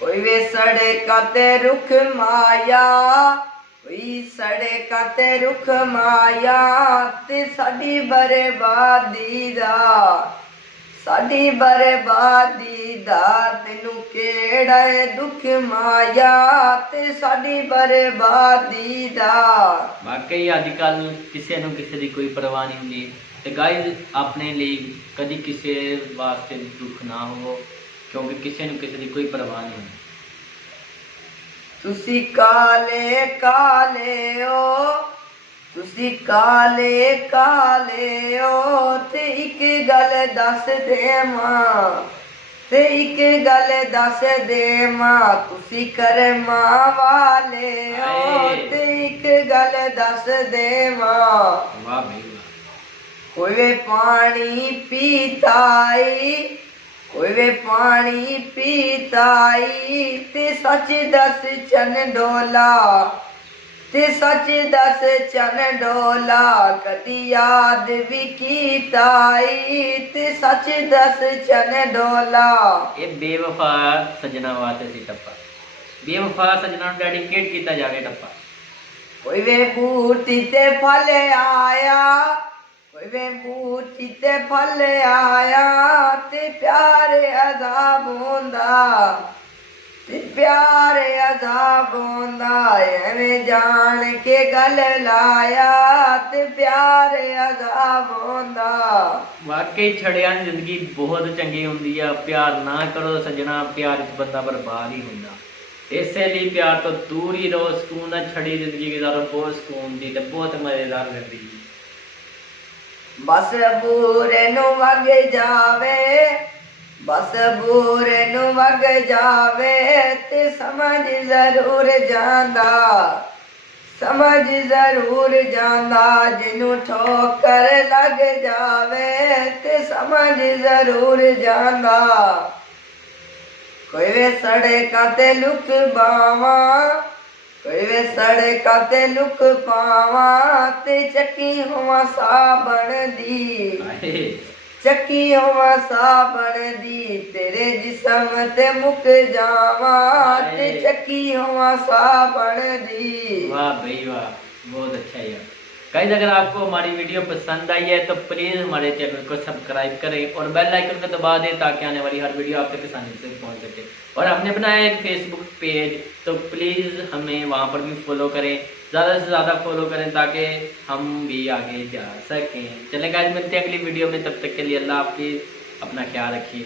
कोई वे सड़का ते रुख माया, कोई सड़का ते रुख माया ते साडी बर्बादी दा, साडी बर्बादी दा तैनू केड़ा है दुख माया ते साडी बर्बादी दा। वाकई अजकल किसी नूं किसी दी कोई परवाह नहीं हुंदी ते गाइस अपने लिए कदी किसी वास्ते दुख ना हो, क्योंकि किसी नूं किसी दी कोई परवाह नहीं हुंदी। तुसी काले काले ओ, तुसी काले काले ओ ते इक गल दस देवां, ते इक गल दस देवां तुसी कर्मा वाले ओ ते इक गल दस देवां। वाह भाई वाह। कोई वे पानी पीताई, कोई वे पानी पीताई ते सच दस चन डोला, ते सच दस चन डोला कदी याद भी कीताई ते सच दस चन डोला। ये बेवफा सजना वास्ते सी टप्पा, बेवफा सजना नूं डेडिकेट किया जावे टप्पा। कोई वे बूटी ते फल आया, कोई वे बूटी ते फल आया ते प्यारे अज़ाब होंदा, ते प्यारे अज़ाब होंदा एवें जान के गल लाया ते प्यारे अज़ाब होंदा। वाकई छड़िया जिंदगी बहुत चंगी हुंदी है, प्यार ना करो सजना, प्यार च बंदा बर्बाद ही हुंदा। इसलिए प्यार तो दूर ही रहो, सुकून ना छड़ी जिंदगी गुजारो, बहुत सुकून दी ते बहुत मजेदार जिंदगी। बस बूरे नू वग जावे, बस बूरे नू वग जावे ते समझ जरूर जांदा, समझ जरूर जांदा जिनू ठोकर लग जावे ते समझ जरूर जांदा। कोई वे सड़का ते लुक बावा, कोई वे सड़का ते लुक पावा ते चक्की होवा साबण दी, चक्की होवा साबण दी तेरे जिस्म ते मुक जावा ते चक्की होवा साबण दी। वाह भाई वाह, बहुत अच्छा है। गाइस अगर आपको हमारी वीडियो पसंद आई है तो प्लीज़ हमारे चैनल को सब्सक्राइब करें और बेल आइकन को दबा दें ताकि आने वाली हर वीडियो आप तक आसानी से पहुंच सके। और हमने बनाया एक फेसबुक पेज, तो प्लीज़ हमें वहां पर भी फॉलो करें, ज़्यादा से ज़्यादा फॉलो करें ताकि हम भी आगे जा सकें। चलें गाइस, मिलते हैं अगली वीडियो में, तब तक के लिए अल्लाह हाफिज़, अपना ख्याल रखिए।